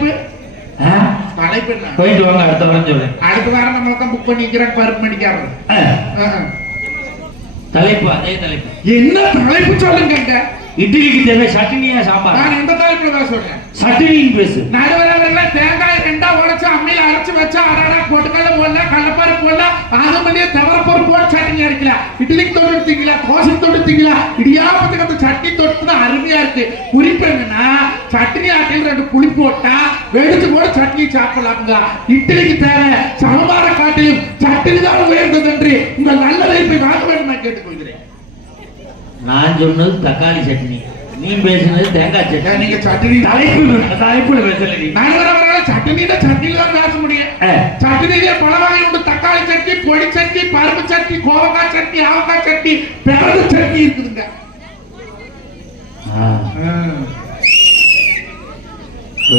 தலைப்பு? தலைப்பு என்ன? போயிட்டு வாங்க அடுத்த வாரம் சொல்றேன் அடுத்த வாரம் நம்ம தான் புக் பண்ணிக்கிறேன் பருப்பு மணிக்காரர். தலைப்பு அதே தலைப்பு. என்ன தலைப்பு சொல்லுங்க இட்லிக்கு தேவை சட்னியா சாம்பார்? நான் எந்த தலைப்புல தான் சொல்றேன்? சட்னின்னு பேசு. நடுவரவர்கள தேங்காய் ரெண்டா உடைச்சு அம்மியில அரைச்சு வச்சா அடடா பொட்டுக்கல்ல போடல கடலப்பருப்பு போடல ஆகமல்லியே தவறப்பருப்பு போட்டு சட்னி அரைக்கல. இட்லிக்கு தொட்டு திங்கல தோசை தொட்டு திங்கல இடியாப்பத்துக்கு அந்த சட்னி தொட்டு அருமையா இருக்கு. குறிப்பு என்னன்னா சட்னி ரெண்டு புளி போட்டா வெடிச்சு கூட சட்னி சாப்பிடலாம்ங்க. இட்லிக்கு தேவை சாம்பார காட்டிலும் சட்னி தான் உயர்ந்தது என்று உங்கள் நல்ல போய் வாங்க வேண்டும் நான் கேட்டுக்கொள்கிறேன். நான் சொன்னது தக்காளி சட்னி. நீ பேசுனது தேங்காய் சட்னி. நீங்க சட்னி தலைப்பு தலைப்புல பேசல நீ நடுவரவர்கள சட்னி தான் சட்னியில தான் பேச முடியும். சட்னியிலே பல வகை உண்டு தக்காளி சட்னி பொடி சட்னி பருப்பு சட்னி கோவக்காய் சட்னி ஆவக்காய் சட்னி பிறகு சட்னி இருக்குதுங்க. Lo